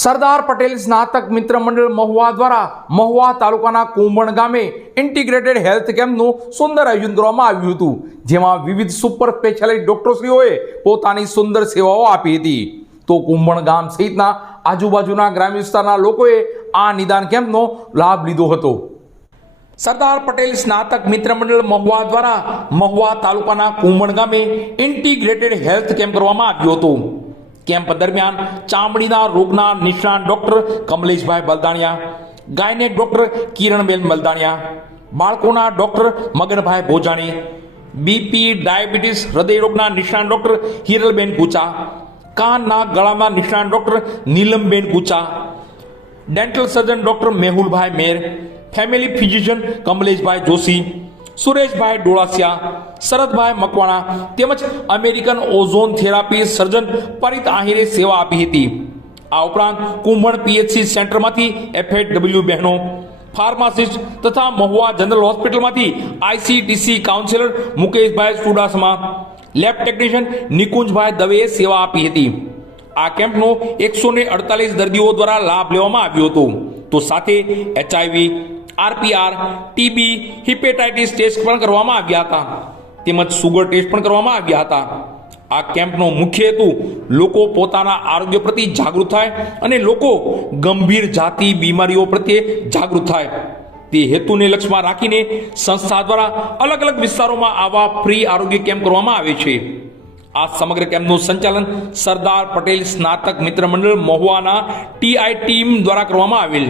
સરદાર પટેલ સ્નાતક મિત્ર મંડળ મહુવા દ્વારા મહુવા તાલુકાના કુંભણ ગામે ઇન્ટિગ્રેટેડ હેલ્થ કેમ્પનું સુંદર આયોજન કરવામાં આવ્યું હતું, જેમાં વિવિધ સુપર સ્પેશિયાલિટી ડોક્ટરશ્રીઓએ પોતાની સુંદર સેવાઓ આપી હતી. તો કુંભણ ગામ સહિતના આજુબાજુના ગ્રામ્ય વિસ્તારના લોકોએ આ નિદાન કેમ્પનો લાભ લીધો હતો. સરદાર પટેલ સ્નાતક મિત્ર મંડળ મહુવા દ્વારા મહુવા તાલુકાના કુંભણ ગામે ઇન્ટિગ્રેટેડ હેલ્થ કેમ્પ કરવામાં આવ્યો હતો. કેમ્પ દરમિયાન ચામડીના રોગના નિષ્ણાત ડોક્ટર કમલેશભાઈ બલદાણિયા ગાયને ડોક્ટર કિરણબેન બલદાણિયા, બાળકોના doctor Maganbhai Bhojani, BP, diabetes, હૃદયરોગના નિષ્ણાત ડોક્ટર હિરલબેન કુચા કાનના ગળામાં નિષ્ણાત doctor Neelamben Kucha dental surgeon doctor Mehulbhai Mer, family physician Kamleshbhai Joshi Sureshbhai Dolasiya, Sharadbhai Makwana તેમજ American ozone therapy surgeon Parit Ahire સેવા આપી હતી. આ ઉપરાંત કુંભણ પીએચસી સેન્ટરમાંથી એફએડબલ્યુ બહેનો, ફાર્માસિસ્ટ તથા મહુવા જનરલ હોસ્પિટલમાંથી ICTC counsellor Mukeshbhai Sudasama, lab technician Nikunjbhai દવેએ સેવા આપી હતી. આ કેમ્પનો એકસો અડતાલીસ દર્દીઓ દ્વારા લાભ લેવામાં આવ્યો હતો. તો સાથે HIV RPR, TB, hepatitis test પણ કરવામાં આવ્યા હતા. તેમજ સુગર ટેસ્ટ પણ કરવામાં આવ્યા હતા. આ કેમ્પનો મુખ્ય હેતુ લોકો પોતાના આરોગ્ય પ્રત્યે જાગૃત થાય અને લોકો ગંભીર જાતિ બીમારીઓ પ્રત્યે જાગૃત થાય. તે હેતુને લક્ષ્યમાં રાખીને સંસ્થા દ્વારા અલગ અલગ વિસ્તારોમાં આવા ફ્રી આરોગ્ય કેમ્પ કરવામાં આવે છે. આ સમગ્ર કેમ્પનું સંચાલન સરદાર પટેલ સ્નાતક મિત્ર મંડળ મહુવાના ટીઆઈ ટીમ દ્વારા કરવામાં આવેલ.